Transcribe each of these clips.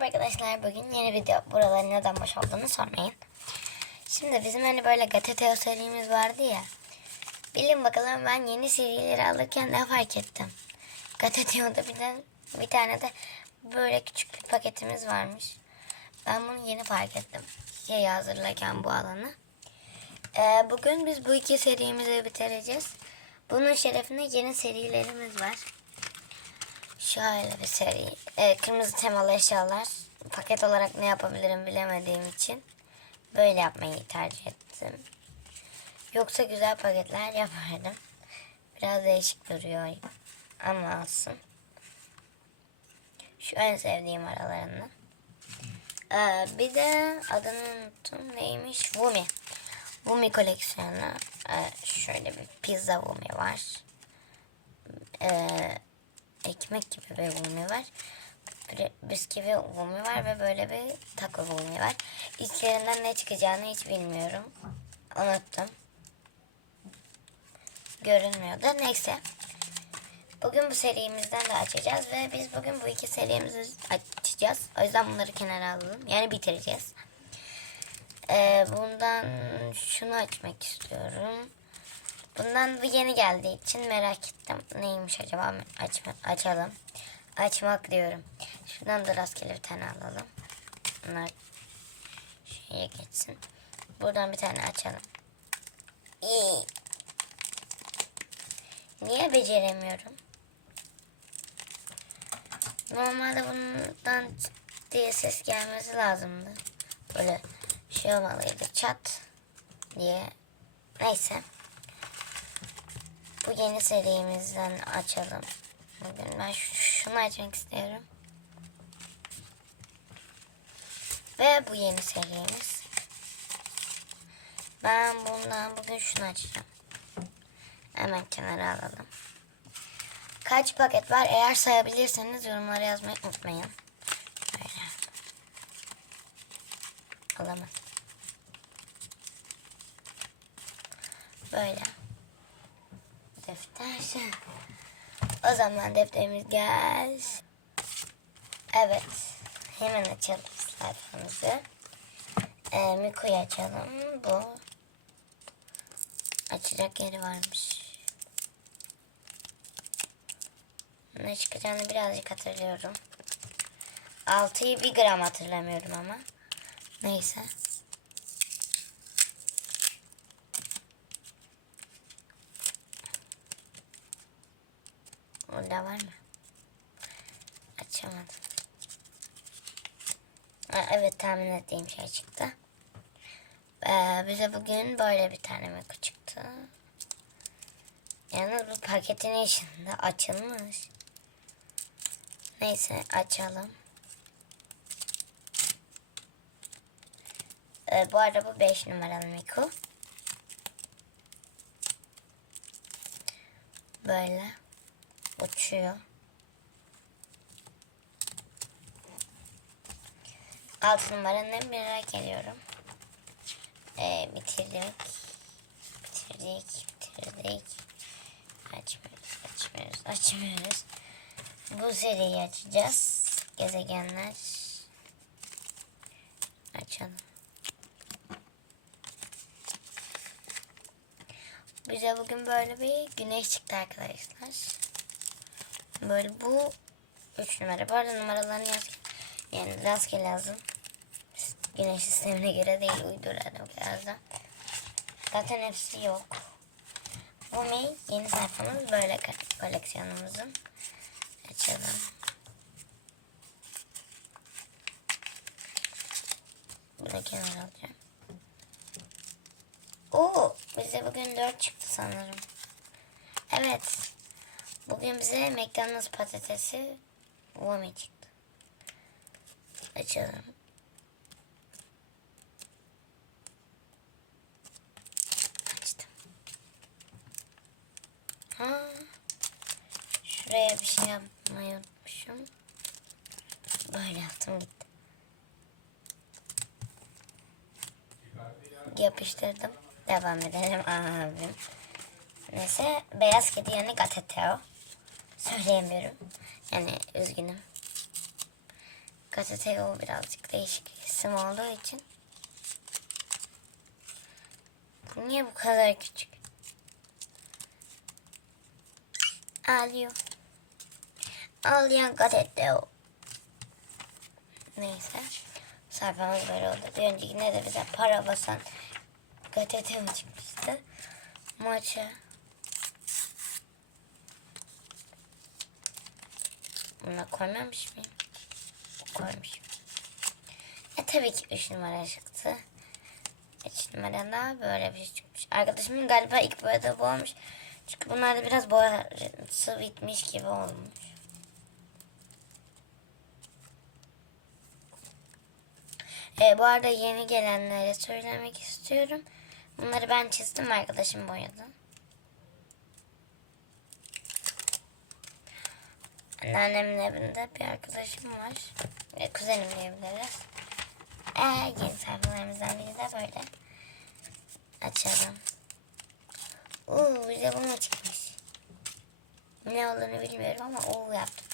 Merhaba arkadaşlar. Bugün yeni video. Buraların neden boş olduğunu sormayın. Şimdi bizim hani böyle Gateteo serimiz vardı ya. Bilin bakalım ben yeni serileri alırken ne fark ettim. Gateteo'da bir, de, bir tane de böyle küçük bir paketimiz varmış. Ben bunu yeni fark ettim. Şey hazırlarken bu alanı. Ee, bugün biz bu iki serimizi bitireceğiz. Bunun şerefine yeni serilerimiz var. Şöyle bir seri. Ee, kırmızı temalı eşyalar. Paket olarak ne yapabilirim bilemediğim için böyle yapmayı tercih ettim. Yoksa güzel paketler yapardım. Biraz değişik duruyor ama olsun. Şu en sevdiğim aralarından. Ee, bir de adını unuttum. Neymiş? Wumi. Wumi koleksiyonu. Ee, şöyle bir pizza Wumi var. Ee, ekmek gibi bir vumi var. Bisküvi vumi var ve böyle bir taco vumi var. İçlerinden ne çıkacağını hiç bilmiyorum. Unuttum. Görünmüyor da neyse. Bugün bu serimizden de açacağız ve biz bugün bu iki serimizi açacağız. O yüzden bunları kenara alalım. Yani bitireceğiz. Ee, bundan şunu açmak istiyorum. Bundan bu yeni geldiği için merak ettim. Neymiş acaba? Aç, açalım. Açmak diyorum. Şuradan da rastgele bir tane alalım. Bunlar şeye geçsin. Buradan bir tane açalım. İyi. Niye beceremiyorum? Normalde bundan diye ses gelmesi lazımdı. Böyle şey olmalıydı. Çat diye. Neyse. Bu yeni serimizden açalım. Bugün ben şunu açmak istiyorum. Ve bu yeni serimiz. Ben bundan bugün şunu açacağım. Hemen kenara alalım. Kaç paket var? Eğer sayabilirseniz yorumlara yazmayı unutmayın. Böyle. Alamadım. Böyle defter. O zaman defterimiz gel. Evet. Hemen açalım sayfamızı. Ee, Miku'yu açalım. Bu. Açacak yeri varmış. Ne çıkacağını birazcık hatırlıyorum. 6'yı 1 gram hatırlamıyorum ama. Neyse. Orada var mı? Açamadım. Ha, evet tahmin ettiğim şey çıktı. Ee, bize bugün böyle bir tane meko çıktı. Yalnız bu paketin içinde açılmış. Neyse açalım. Ee, bu arada bu 5 numaralı meko. Böyle uçuyor. Altı numaranın merak ediyorum. Ee, bitirdik. Bitirdik. Bitirdik. Açmıyoruz. Açmıyoruz. Açmıyoruz. Bu seriyi açacağız. Gezegenler. Açalım. Bize bugün böyle bir güneş çıktı arkadaşlar. Böyle bu 3 numara. Bu arada numaralarını yaz. Yani rastgele lazım. Güneş sistemine göre değil uyduralım biraz da. Zaten hepsi yok. Bu mail yeni sayfamız böyle ko- koleksiyonumuzun. Açalım. Bunu kenara alacağım. Oo, bize bugün 4 çıktı sanırım. Evet. Bugün bize McDonald's patatesi Wami çıktı. Açalım. Açtım. Ha. Şuraya bir şey yapmayı unutmuşum. Böyle yaptım gitti. Yapıştırdım. Devam edelim abim. Neyse beyaz kedi yani Gateteo. Söyleyemiyorum. Yani üzgünüm. Gazete o birazcık değişik isim olduğu için. Niye bu kadar küçük? Alıyor. Ağlayan gazete o. Neyse. Sayfamız böyle oldu. Bir öncekinde de bize para basan gazete mi çıkmıştı? Maça. Buna koymamış mıyım? Koymuşum. E tabii ki 3 numara çıktı. 3 numarada böyle bir şey çıkmış. Arkadaşımın galiba ilk boyada bu olmuş. Çünkü bunlarda biraz boyası bitmiş gibi olmuş. E, bu arada yeni gelenlere söylemek istiyorum. Bunları ben çizdim arkadaşım boyadı. Anneannemin evinde bir arkadaşım var. E, kuzenim diyebiliriz. E, yeni sayfalarımızdan biri de böyle. Açalım. Uuu bize bu mu çıkmış? Ne olduğunu bilmiyorum ama uuu yaptım.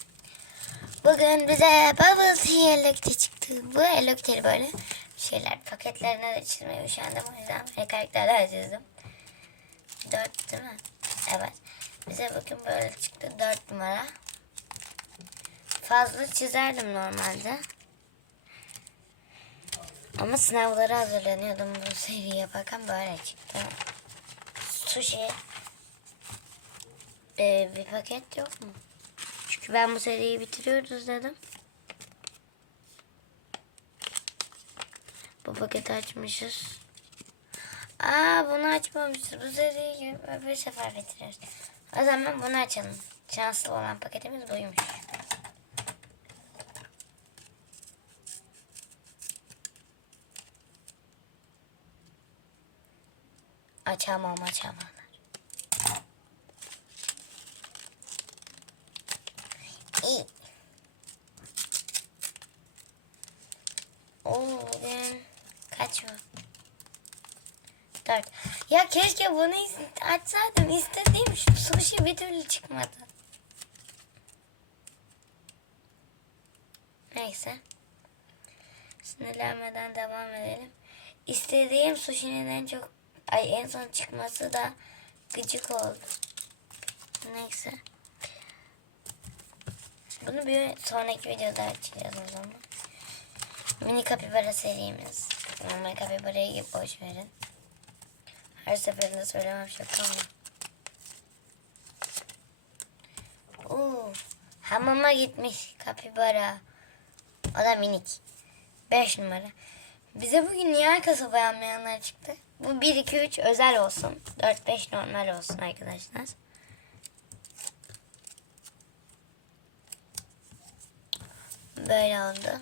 Bugün bize Bubble Tea Electric çıktı. Bu Electric böyle şeyler paketlerine de çizmeyi üşendim. O yüzden karakterler çizdim. Dört değil mi? Evet. Bize bugün böyle çıktı. Dört numara. Fazla çizerdim normalde. Ama sınavlara hazırlanıyordum bu seriye yaparken böyle çıktı. Sushi. Ee, bir paket yok mu? Çünkü ben bu seriyi bitiriyoruz dedim. Bu paketi açmışız. Aa bunu açmamışız. Bu seriyi bir sefer bitiriyoruz. O zaman bunu açalım. Şanslı olan paketimiz buymuş. Açamam açamam. İyi. Oo bugün kaç mı? Dört. Ya keşke bunu açsaydım. İstediğim şu sushi bir türlü çıkmadı. Neyse. Sinirlenmeden devam edelim. İstediğim sushi'nin en çok ay en son çıkması da gıcık oldu. Neyse. Bunu bir sonraki videoda açacağız o zaman. Mini kapibara serimiz. Normal kapibarayı gibi boş verin. Her seferinde söylemem şaka ama. Oo, hamama gitmiş kapibara. O da minik. 5 numara. Bize bugün niye arkası beğenmeyenler çıktı? Bu 1, 2, 3 özel olsun. 4, 5 normal olsun arkadaşlar. Böyle oldu.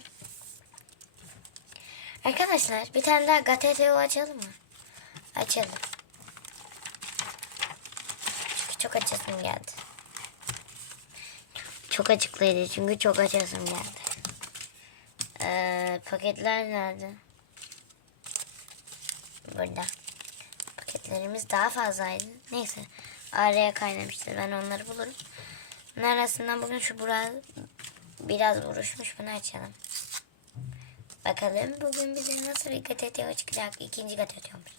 Arkadaşlar bir tane daha GTTO açalım mı? Açalım. Çünkü çok açasım geldi. Çok acıklıydı çünkü çok açasım geldi. Ee, paketler nerede? Burada. Paketlerimiz daha fazlaydı. Neyse. Araya kaynamıştır. Ben onları bulurum. Bunun arasından bugün şu buraya biraz vuruşmuş. Bunu açalım. Bakalım bugün bize nasıl bir GTTO çıkacak. İkinci GTTO'muz.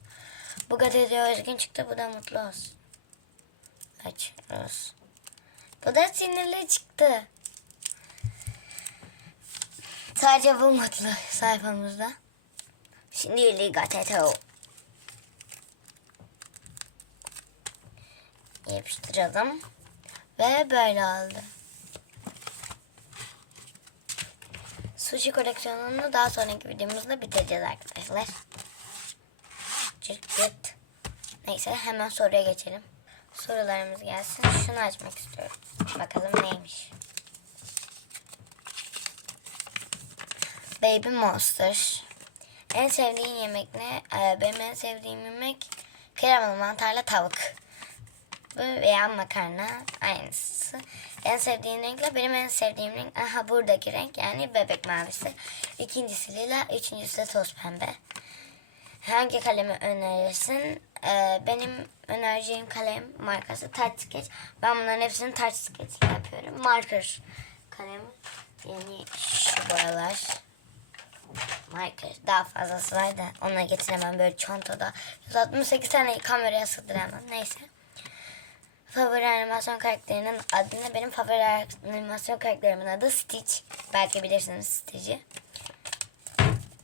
Bu GTTO üzgün çıktı. Bu da mutlu olsun. Açıyoruz. Bu da sinirli çıktı. Sadece bu mutlu sayfamızda. Sinirli GTTO. Yapıştıralım. Ve böyle oldu. Sushi koleksiyonunu daha sonraki videomuzda bitireceğiz arkadaşlar. Cırt. Neyse hemen soruya geçelim. Sorularımız gelsin. Şunu açmak istiyorum. Bakalım neymiş. Baby Monster. En sevdiğin yemek ne? Ee, benim en sevdiğim yemek kremalı mantarlı tavuk. Veya makarna aynısı. En sevdiğin renkle benim en sevdiğim renk aha buradaki renk yani bebek mavisi. İkincisi lila, üçüncüsü de toz pembe. Hangi kalemi önerirsin? Ee, benim önereceğim kalem markası Touch Sketch. Ben bunların hepsini Touch Sketch yapıyorum. Marker kalemi. Yani şu boyalar. Marker daha fazlası var da onları getiremem böyle çantada. 168 tane kameraya sığdıramam. Neyse. Favori animasyon karakterinin adını benim favori animasyon karakterimin adı Stitch. Belki bilirsiniz Stitch'i.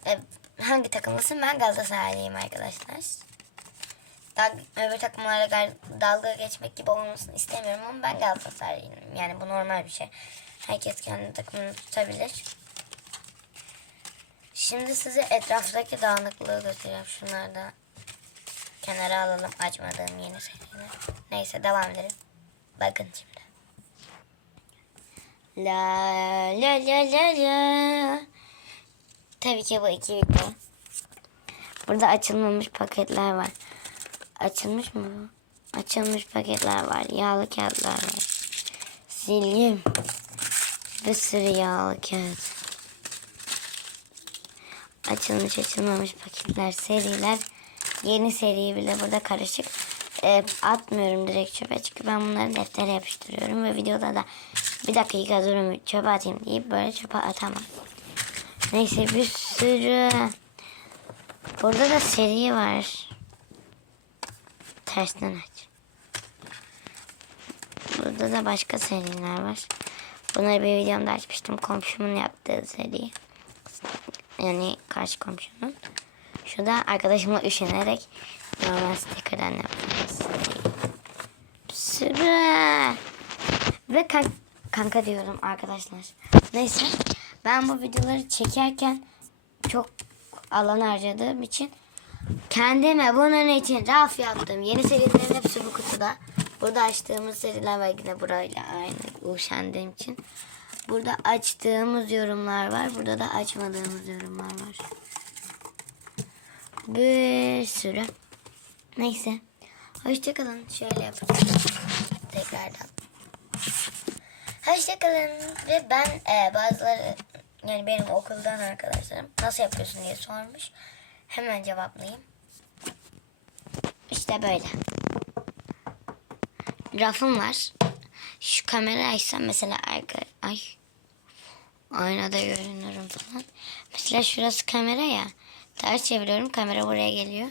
E, hangi takımlısın? Ben Galatasaraylıyım arkadaşlar. Dal, öbür takımlarla gal- dalga geçmek gibi olmasını istemiyorum ama ben Galatasaraylıyım. Yani bu normal bir şey. Herkes kendi takımını tutabilir. Şimdi size etraftaki dağınıklığı göstereceğim. Şunları da kenara alalım açmadığım yeni seriler. Neyse devam edelim. Bakın şimdi. La la la la la. Tabii ki bu iki video. Burada açılmamış paketler var. Açılmış mı? Açılmış paketler var. Yağlı kağıtlar var. Silgim. Bir sürü yağlı kağıt. Açılmış açılmamış paketler, seriler. Yeni seri bile burada karışık. Ee, atmıyorum direkt çöpe çünkü ben bunları deftere yapıştırıyorum ve videoda da bir dakika durun çöpe atayım deyip böyle çöpe atamam. Neyse bir sürü burada da seri var. Tersten aç. Burada da başka seriler var. Bunları bir videomda açmıştım. Komşumun yaptığı seri. Yani karşı komşunun. Şu da arkadaşımla üşenerek normal sticker'dan yaptığımız seri. Bir sürü. Ve kan- kanka diyorum arkadaşlar. Neyse. Ben bu videoları çekerken çok alan harcadığım için kendime bunun için raf yaptım. Yeni serilerin hepsi bu kutuda. Burada açtığımız seriler var yine burayla aynı üşendiğim için. Burada açtığımız yorumlar var. Burada da açmadığımız yorumlar var. Bir sürü. Neyse. Hoşçakalın. Şöyle yapacağım. Tekrardan. Hoşçakalın. Ve ben e, bazıları yani benim okuldan arkadaşlarım nasıl yapıyorsun diye sormuş. Hemen cevaplayayım. İşte böyle. Rafım var. Şu kamerayı açsam mesela arka ay aynada görünürüm falan. Mesela şurası kamera ya. Ters çeviriyorum kamera buraya geliyor.